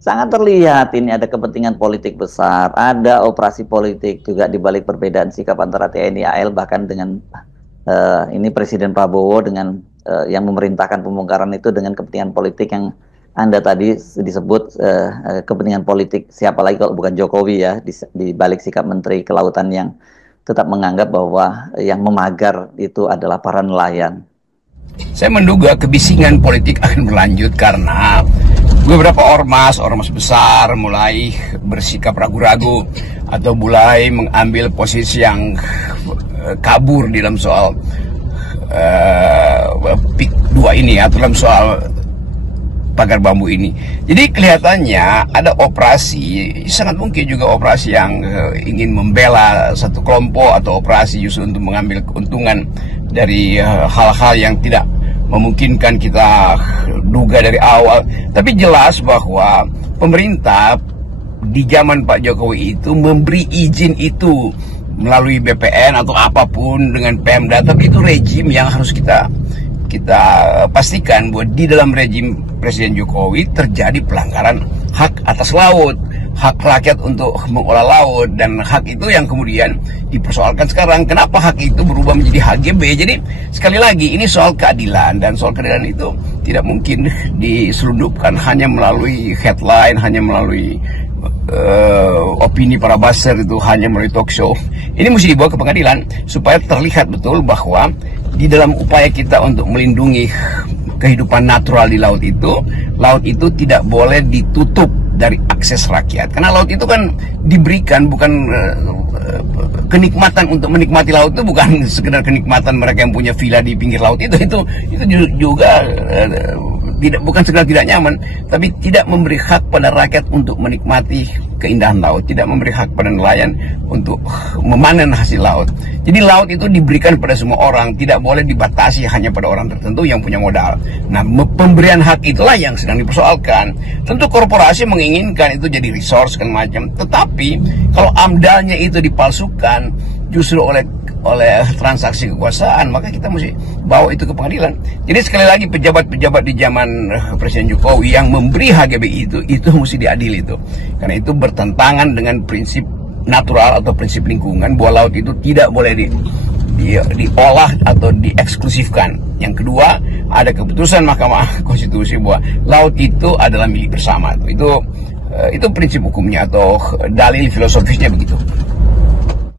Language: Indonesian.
Sangat terlihat ini ada kepentingan politik besar, ada operasi politik juga di balik perbedaan sikap antara TNI AL, bahkan dengan ini Presiden Prabowo dengan yang memerintahkan pembongkaran itu dengan kepentingan politik yang Anda tadi disebut kepentingan politik siapa lagi kalau bukan Jokowi ya, di balik sikap Menteri Kelautan yang tetap menganggap bahwa yang memagar itu adalah para nelayan. Saya menduga kebisingan politik akan berlanjut karena beberapa ormas besar mulai bersikap ragu-ragu atau mulai mengambil posisi yang kabur di dalam soal PIK 2 ini atau dalam soal pagar bambu ini. Jadi kelihatannya ada operasi, sangat mungkin juga operasi yang ingin membela satu kelompok atau operasi justru untuk mengambil keuntungan dari hal-hal yang tidak memungkinkan kita duga dari awal. Tapi jelas bahwa pemerintah di zaman Pak Jokowi itu memberi izin itu melalui BPN atau apapun dengan Pemda, tapi itu rejim yang harus kita pastikan bahwa di dalam rejim Presiden Jokowi terjadi pelanggaran hak atas laut, hak rakyat untuk mengolah laut, dan hak itu yang kemudian dipersoalkan sekarang. Kenapa hak itu berubah menjadi HGB? Jadi sekali lagi ini soal keadilan, dan soal keadilan itu tidak mungkin diselundupkan hanya melalui headline, hanya melalui opini para buzzer, itu hanya melalui talk show. Ini mesti dibawa ke pengadilan supaya terlihat betul bahwa di dalam upaya kita untuk melindungi kehidupan natural di laut itu tidak boleh ditutup dari akses rakyat. Karena laut itu kan diberikan bukan kenikmatan untuk menikmati laut, itu bukan sekedar kenikmatan mereka yang punya villa di pinggir laut, itu juga bukan sekedar tidak nyaman, tapi tidak memberi hak pada rakyat untuk menikmati keindahan laut, tidak memberi hak pada nelayan untuk memanen hasil laut. Jadi laut itu diberikan pada semua orang, tidak boleh dibatasi hanya pada orang tertentu yang punya modal. Nah, pemberian hak itulah yang sedang dipersoalkan. Tentu korporasi menginginkan itu jadi resource kan macam, tetapi kalau amdalnya itu dipalsukan justru oleh transaksi kekuasaan, maka kita mesti bawa itu ke pengadilan. Jadi sekali lagi pejabat-pejabat di zaman Presiden Jokowi yang memberi HGB itu mesti diadili itu. Karena itu bertentangan dengan prinsip natural atau prinsip lingkungan bahwa laut itu tidak boleh diolah atau dieksklusifkan. Yang kedua, ada keputusan Mahkamah Konstitusi bahwa laut itu adalah milik bersama. Itu prinsip hukumnya atau dalil filosofisnya begitu.